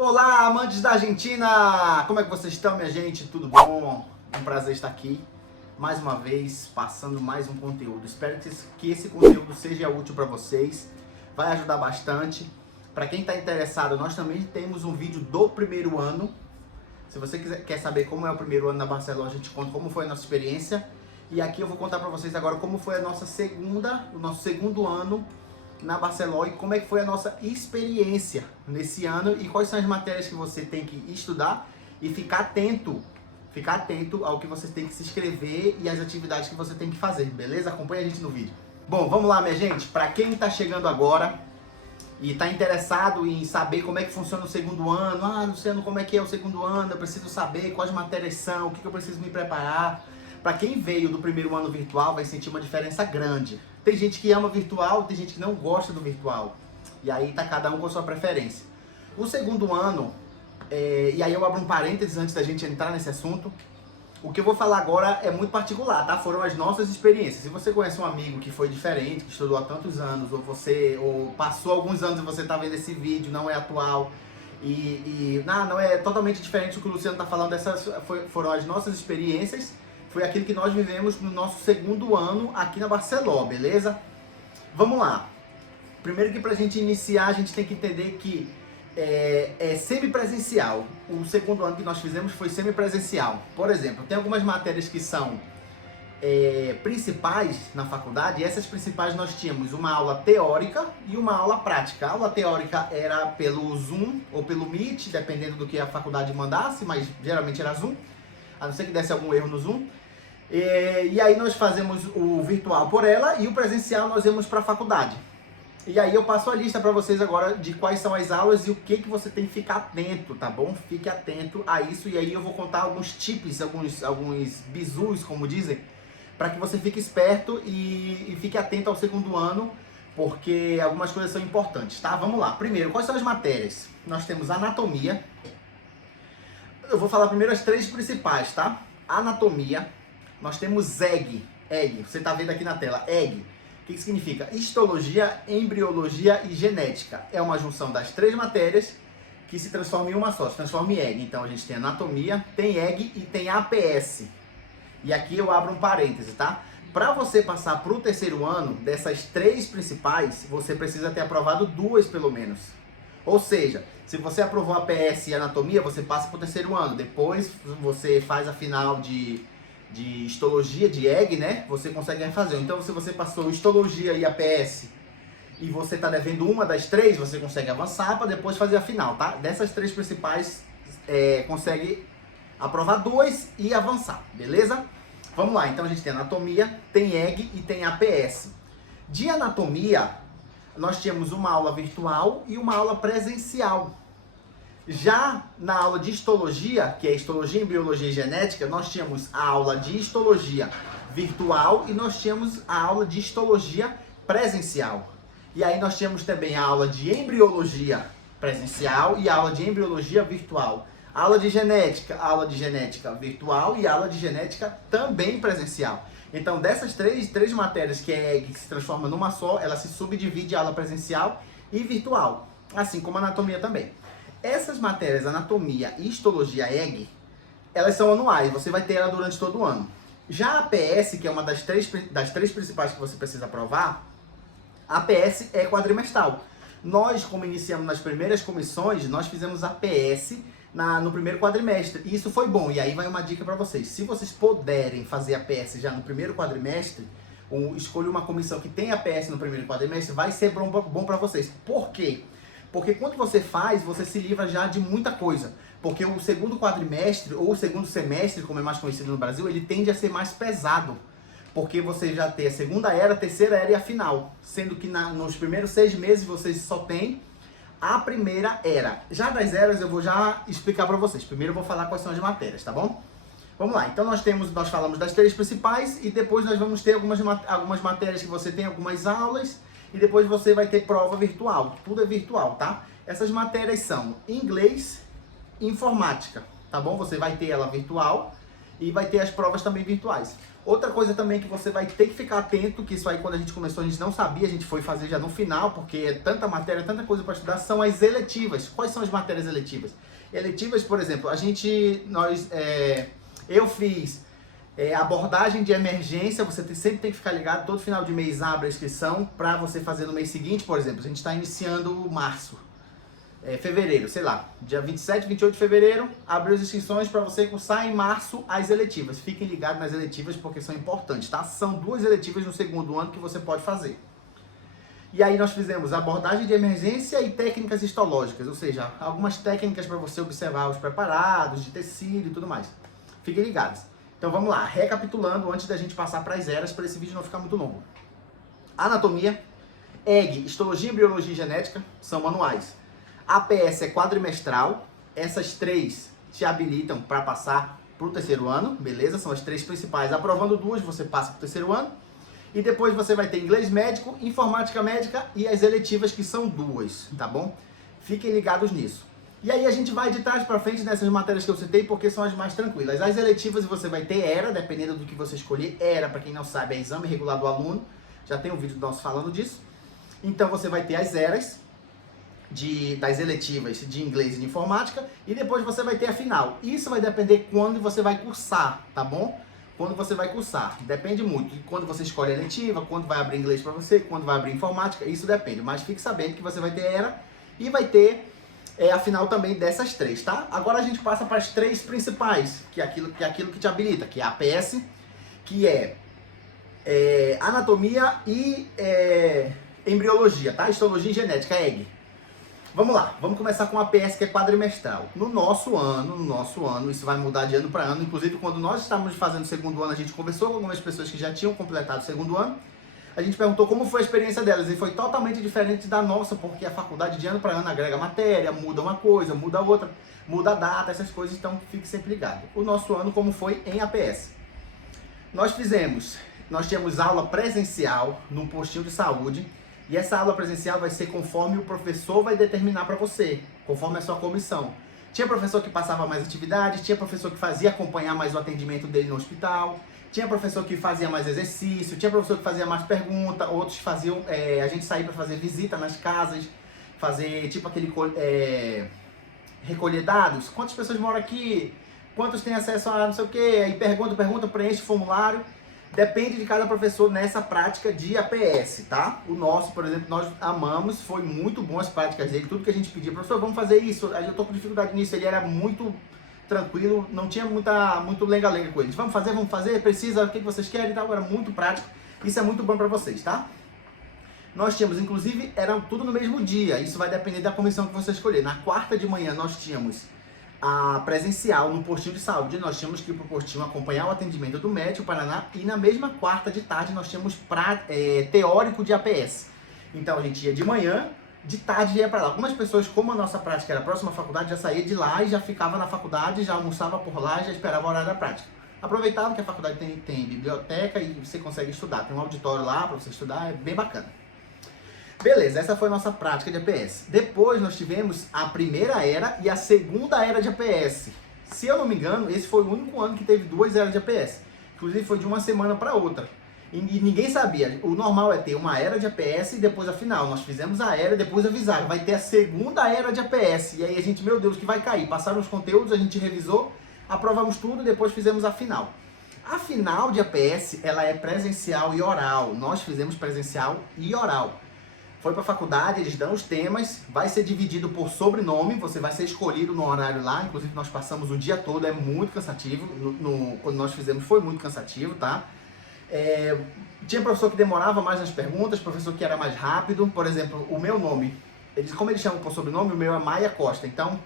Olá, amantes da Argentina! Como é que vocês estão, minha gente? Tudo bom? É um prazer estar aqui, mais uma vez, passando mais um conteúdo. Espero que esse conteúdo seja útil para vocês, vai ajudar bastante. Para quem está interessado, nós também temos um vídeo do primeiro ano. Se você quer saber como é o primeiro ano na Barcelona, a gente conta como foi a nossa experiência. E aqui eu vou contar para vocês agora como foi o nosso segundo ano na Barcelona e como é que foi a nossa experiência nesse ano e quais são as matérias que você tem que estudar e ficar atento ao que você tem que se inscrever e as atividades que você tem que fazer, beleza? Acompanha a gente no vídeo. Bom, vamos lá, minha gente. Para quem está chegando agora e está interessado em saber como é que funciona o segundo ano, Luciano, como é que é o segundo ano? Eu preciso saber quais matérias são, o que eu preciso me preparar. Para quem veio do primeiro ano virtual, vai sentir uma diferença grande. Tem gente que ama virtual, tem gente que não gosta do virtual. E aí tá cada um com a sua preferência. O segundo ano, e aí eu abro um parênteses antes da gente entrar nesse assunto. O que eu vou falar agora é muito particular, tá? Foram as nossas experiências. Se você conhece um amigo que foi diferente, que estudou há tantos anos, ou passou alguns anos e você tá vendo esse vídeo, não é atual, não é totalmente diferente do que o Luciano tá falando, foram as nossas experiências. Foi aquilo que nós vivemos no nosso segundo ano aqui na Barcelona, beleza? Vamos lá. Primeiro que pra gente iniciar, a gente tem que entender que é semipresencial. O segundo ano que nós fizemos foi semipresencial. Por exemplo, tem algumas matérias que são principais na faculdade, e essas principais nós tínhamos uma aula teórica e uma aula prática. A aula teórica era pelo Zoom ou pelo Meet, dependendo do que a faculdade mandasse, mas geralmente era Zoom, a não ser que desse algum erro no Zoom. E aí nós fazemos o virtual por ela e o presencial nós íamos para a faculdade. E aí eu passo a lista para vocês agora de quais são as aulas e o que você tem que ficar atento, tá bom? Fique atento a isso e aí eu vou contar alguns tips, alguns bizus, como dizem, para que você fique esperto e fique atento ao segundo ano, porque algumas coisas são importantes, tá? Vamos lá. Primeiro, quais são as matérias? Nós temos anatomia. Eu vou falar primeiro as três principais, tá? Anatomia. Nós temos EG, você está vendo aqui na tela, EG. O que significa? Histologia, embriologia e genética. É uma junção das três matérias que se transforma em uma só, se transforma em EG. Então a gente tem anatomia, tem EG e tem APS. E aqui eu abro um parêntese, tá? Para você passar para o terceiro ano, dessas três principais, você precisa ter aprovado duas pelo menos. Ou seja, se você aprovou APS e anatomia, você passa para o terceiro ano. Depois você faz a final de histologia, de EG, né? Você consegue refazer. Então, se você passou histologia e APS e você está devendo uma das três, você consegue avançar para depois fazer a final, tá? Dessas três principais, consegue aprovar duas e avançar, beleza? Vamos lá, então a gente tem anatomia, tem EG e tem APS. De anatomia, nós tínhamos uma aula virtual e uma aula presencial. Já na aula de histologia, que é histologia, embriologia e genética, nós tínhamos a aula de histologia virtual e nós tínhamos a aula de histologia presencial. E aí nós tínhamos também a aula de embriologia presencial e a aula de embriologia virtual. Aula de genética virtual e aula de genética também presencial. Então dessas três matérias que se transforma numa só, ela se subdivide em aula presencial e virtual, assim como a anatomia também. Essas matérias, anatomia, histologia, EG, elas são anuais, você vai ter ela durante todo o ano. Já a APS, que é uma das três principais que você precisa aprovar, a APS é quadrimestral. Nós, como iniciamos nas primeiras comissões, nós fizemos a APS no primeiro quadrimestre, e isso foi bom. E aí vai uma dica para vocês: se vocês puderem fazer a APS já no primeiro quadrimestre, escolha uma comissão que tem APS no primeiro quadrimestre, vai ser bom para vocês. Por quê? Porque quando você faz, você se livra já de muita coisa. Porque o segundo quadrimestre, ou o segundo semestre, como é mais conhecido no Brasil, ele tende a ser mais pesado. Porque você já tem a segunda era, a terceira era e a final. Sendo que nos primeiros 6 meses você só tem a primeira era. Já das eras eu vou já explicar para vocês. Primeiro eu vou falar quais são as matérias, tá bom? Vamos lá, então nós falamos das três principais e depois nós vamos ter algumas matérias que você tem algumas aulas. E depois você vai ter prova virtual, tudo é virtual, tá? Essas matérias são inglês e informática, tá bom? Você vai ter ela virtual e vai ter as provas também virtuais. Outra coisa também que você vai ter que ficar atento, que isso aí quando a gente começou a gente não sabia, a gente foi fazer já no final, porque é tanta matéria, tanta coisa para estudar, são as eletivas. Quais são as matérias eletivas? Eletivas, por exemplo, eu fiz abordagem de emergência, você sempre tem que ficar ligado, todo final de mês abre a inscrição para você fazer no mês seguinte, por exemplo, a gente está iniciando março. Fevereiro, sei lá, dia 27, 28 de fevereiro, abriu as inscrições para você cursar em março as eletivas. Fiquem ligados nas eletivas porque são importantes, tá? São 2 eletivas no segundo ano que você pode fazer. E aí nós fizemos abordagem de emergência e técnicas histológicas, ou seja, algumas técnicas para você observar os preparados de tecido e tudo mais. Fiquem ligados. Então vamos lá, recapitulando antes da gente passar para as eras, para esse vídeo não ficar muito longo. Anatomia, EG, histologia, embriologia e genética, são manuais. APS é quadrimestral, essas 3 te habilitam para passar para o terceiro ano, beleza? São as 3 principais. Aprovando 2, você passa para o terceiro ano. E depois você vai ter inglês médico, informática médica e as eletivas, que são 2, tá bom? Fiquem ligados nisso. E aí a gente vai de trás para frente nessas matérias que eu citei, porque são as mais tranquilas. As eletivas você vai ter ERA, dependendo do que você escolher. ERA, para quem não sabe, é Exame Regular do Aluno. Já tem um vídeo nosso falando disso. Então você vai ter as ERAs, das eletivas de inglês e de informática, e depois você vai ter a final. Isso vai depender quando você vai cursar, tá bom? Quando você vai cursar, depende muito de quando você escolhe a eletiva, quando vai abrir inglês para você, quando vai abrir informática, isso depende, mas fique sabendo que você vai ter ERA e vai ter a final também dessas 3, tá? Agora a gente passa para as 3 principais, que é aquilo que te habilita, que é a APS, que é anatomia e embriologia, tá? Histologia e genética, EG. Vamos lá, vamos começar com a APS, que é quadrimestral. No nosso ano, isso vai mudar de ano para ano. Inclusive, quando nós estávamos fazendo o segundo ano, a gente conversou com algumas pessoas que já tinham completado o segundo ano. A gente perguntou como foi a experiência delas e foi totalmente diferente da nossa, porque a faculdade de ano para ano agrega matéria, muda uma coisa, muda outra, muda a data, essas coisas, então fique sempre ligado. O nosso ano, como foi em APS? Nós tínhamos aula presencial num postinho de saúde. E essa aula presencial vai ser conforme o professor vai determinar para você, conforme a sua comissão. Tinha professor que passava mais atividades, tinha professor que fazia acompanhar mais o atendimento dele no hospital, tinha professor que fazia mais exercício, tinha professor que fazia mais pergunta, outros faziam, a gente saía para fazer visita nas casas, fazer tipo aquele recolher dados, quantas pessoas moram aqui, quantos têm acesso a não sei o que, aí pergunta, preenche o formulário. Depende de cada professor nessa prática de APS, tá? O nosso, por exemplo, nós amamos, foi muito bom as práticas dele, tudo que a gente pedia, professor, vamos fazer isso, eu tô com dificuldade nisso, ele era muito tranquilo, não tinha muito lenga-lenga com ele. Vamos fazer, precisa, o que vocês querem e tal, era muito prático, isso é muito bom pra vocês, tá? Nós tínhamos, inclusive, era tudo no mesmo dia, isso vai depender da comissão que você escolher. Na quarta de manhã nós tínhamos a presencial no postinho de saúde, nós tínhamos que ir para o postinho acompanhar o atendimento do médico Paraná, e na mesma quarta de tarde nós tínhamos teórico de APS. Então a gente ia de manhã, de tarde ia para lá. Algumas pessoas, como a nossa prática era próxima à faculdade, já saía de lá e já ficava na faculdade, já almoçava por lá e já esperava o horário da prática. Aproveitava que a faculdade tem biblioteca e você consegue estudar, tem um auditório lá para você estudar, é bem bacana. Beleza, essa foi a nossa prática de APS. Depois nós tivemos a primeira era e a segunda era de APS. Se eu não me engano, esse foi o único ano que teve 2 eras de APS. Inclusive foi de uma semana para outra. E ninguém sabia. O normal é ter uma era de APS e depois a final. Nós fizemos a era e depois avisaram. Vai ter a segunda era de APS. E aí a gente, meu Deus, que vai cair. Passaram os conteúdos, a gente revisou, aprovamos tudo e depois fizemos a final. A final de APS, ela é presencial e oral. Nós fizemos presencial e oral. Foi para a faculdade, eles dão os temas, vai ser dividido por sobrenome, você vai ser escolhido no horário lá, inclusive nós passamos o dia todo, é muito cansativo, quando nós fizemos foi muito cansativo, tá? Tinha professor que demorava mais nas perguntas, professor que era mais rápido, por exemplo, o meu nome, como eles chamam por sobrenome, o meu é Maia Costa, então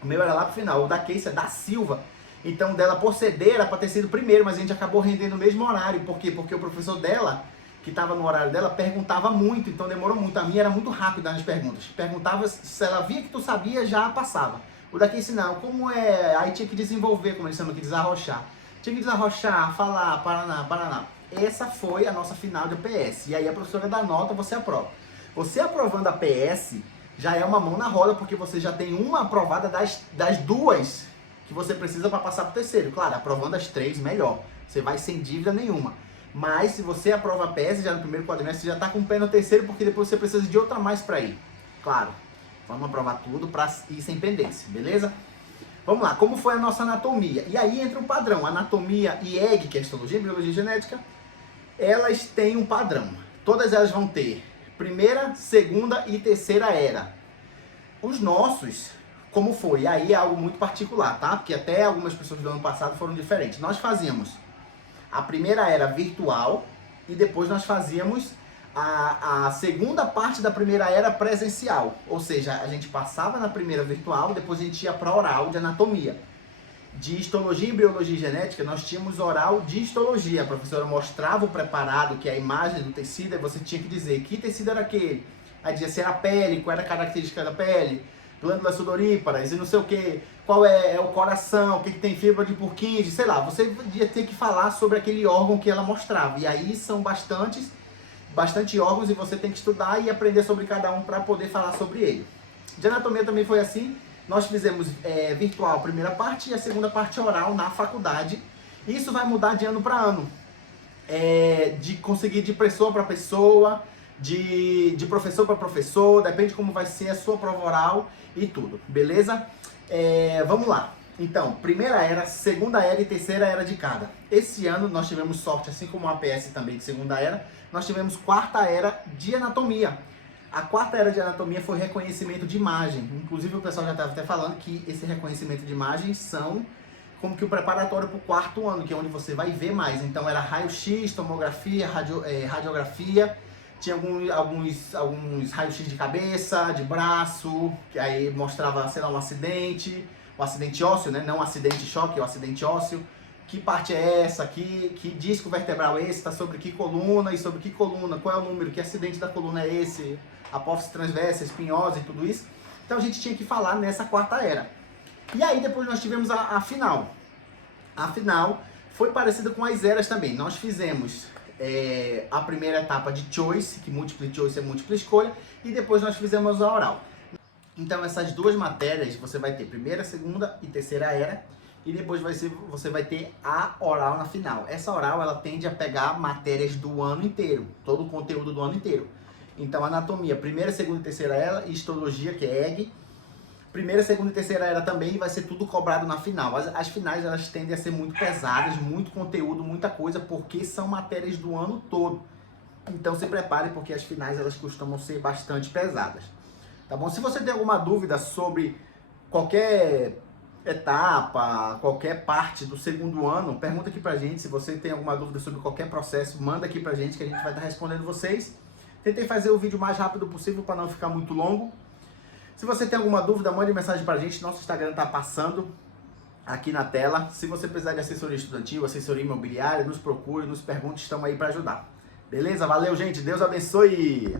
o meu era lá pro final, o da Casey é da Silva, então dela por ceder era para ter sido primeiro, mas a gente acabou rendendo o mesmo horário, por quê? Porque o professor dela, que estava no horário dela, perguntava muito, então demorou muito. A minha era muito rápida nas perguntas. Perguntava, se ela via que tu sabia, já passava. O daqui não, como é? Aí tinha que desenvolver, como eles chamam aqui, desarrochar. Tinha que desarrochar, falar, Paraná. Essa foi a nossa final de APS. E aí a professora dá nota, você aprova. Você aprovando a APS, já é uma mão na roda, porque você já tem uma aprovada das 2 que você precisa para passar para o terceiro. Claro, aprovando as 3, melhor. Você vai sem dívida nenhuma. Mas se você aprova a PS já no primeiro quadrimestre, você já está com o pé no terceiro, porque depois você precisa de outra mais para ir. Claro, vamos aprovar tudo para ir sem pendência, beleza? Vamos lá, como foi a nossa anatomia? E aí entra um padrão. Anatomia e EG, que é histologia, biologia e genética, elas têm um padrão. Todas elas vão ter primeira, segunda e terceira era. Os nossos, como foi? Aí é algo muito particular, tá? Porque até algumas pessoas do ano passado foram diferentes. Nós fazíamos a primeira era virtual e depois nós fazíamos a segunda parte da primeira era presencial. Ou seja, a gente passava na primeira virtual, depois a gente ia para oral de anatomia. De histologia e biologia e genética, nós tínhamos oral de histologia. A professora mostrava o preparado, que é a imagem do tecido, e você tinha que dizer que tecido era aquele. Aí dizia se era a pele, qual era a característica da pele, glândulas sudoríparas e não sei o que, qual é o coração, o que tem fibra de Purkinje, sei lá. Você ia ter que falar sobre aquele órgão que ela mostrava. E aí são bastante órgãos e você tem que estudar e aprender sobre cada um para poder falar sobre ele. De anatomia também foi assim. Nós fizemos virtual a primeira parte e a segunda parte oral na faculdade. Isso vai mudar de ano para ano. De conseguir de pessoa para pessoa, de professor para professor, depende como vai ser a sua prova oral e tudo, beleza? Vamos lá. Então, primeira era, segunda era e terceira era de cada. Esse ano nós tivemos sorte, assim como a APS também de segunda era, nós tivemos quarta era de anatomia. A quarta era de anatomia foi reconhecimento de imagem. Inclusive o pessoal já estava até falando que esse reconhecimento de imagem são como que o preparatório para o quarto ano, que é onde você vai ver mais. Então era raio-x, tomografia, radiografia, tinha alguns raio-x de cabeça, de braço, que aí mostrava, sei lá, um acidente ósseo, né? Não um acidente choque, é um acidente ósseo. Que parte é essa? Que disco vertebral é esse? Está sobre que coluna? E sobre que coluna? Qual é o número? Que acidente da coluna é esse? Apófise transversa, espinhosa e tudo isso. Então a gente tinha que falar nessa quarta era. E aí depois nós tivemos a final. A final foi parecida com as eras também. Nós fizemos a primeira etapa de choice, que múltipla choice é múltipla escolha, e depois nós fizemos a oral. Então essas duas matérias você vai ter primeira, segunda e terceira era, e depois você vai ter a oral na final. Essa oral ela tende a pegar matérias do ano inteiro, todo o conteúdo do ano inteiro. Então anatomia, primeira, segunda e terceira era, e histologia, que é EG, primeira, segunda e terceira era também, vai ser tudo cobrado na final. As finais elas tendem a ser muito pesadas, muito conteúdo, muita coisa, porque são matérias do ano todo. Então se prepare, porque as finais elas costumam ser bastante pesadas. Tá bom? Se você tem alguma dúvida sobre qualquer etapa, qualquer parte do segundo ano, pergunta aqui pra gente. Se você tem alguma dúvida sobre qualquer processo, manda aqui pra gente que a gente vai estar respondendo vocês. Tentei fazer o vídeo o mais rápido possível para não ficar muito longo. Se você tem alguma dúvida, mande mensagem pra gente. Nosso Instagram tá passando aqui na tela. Se você precisar de assessoria estudantil, assessoria imobiliária, nos procure, nos pergunte, estamos aí para ajudar. Beleza? Valeu, gente. Deus abençoe!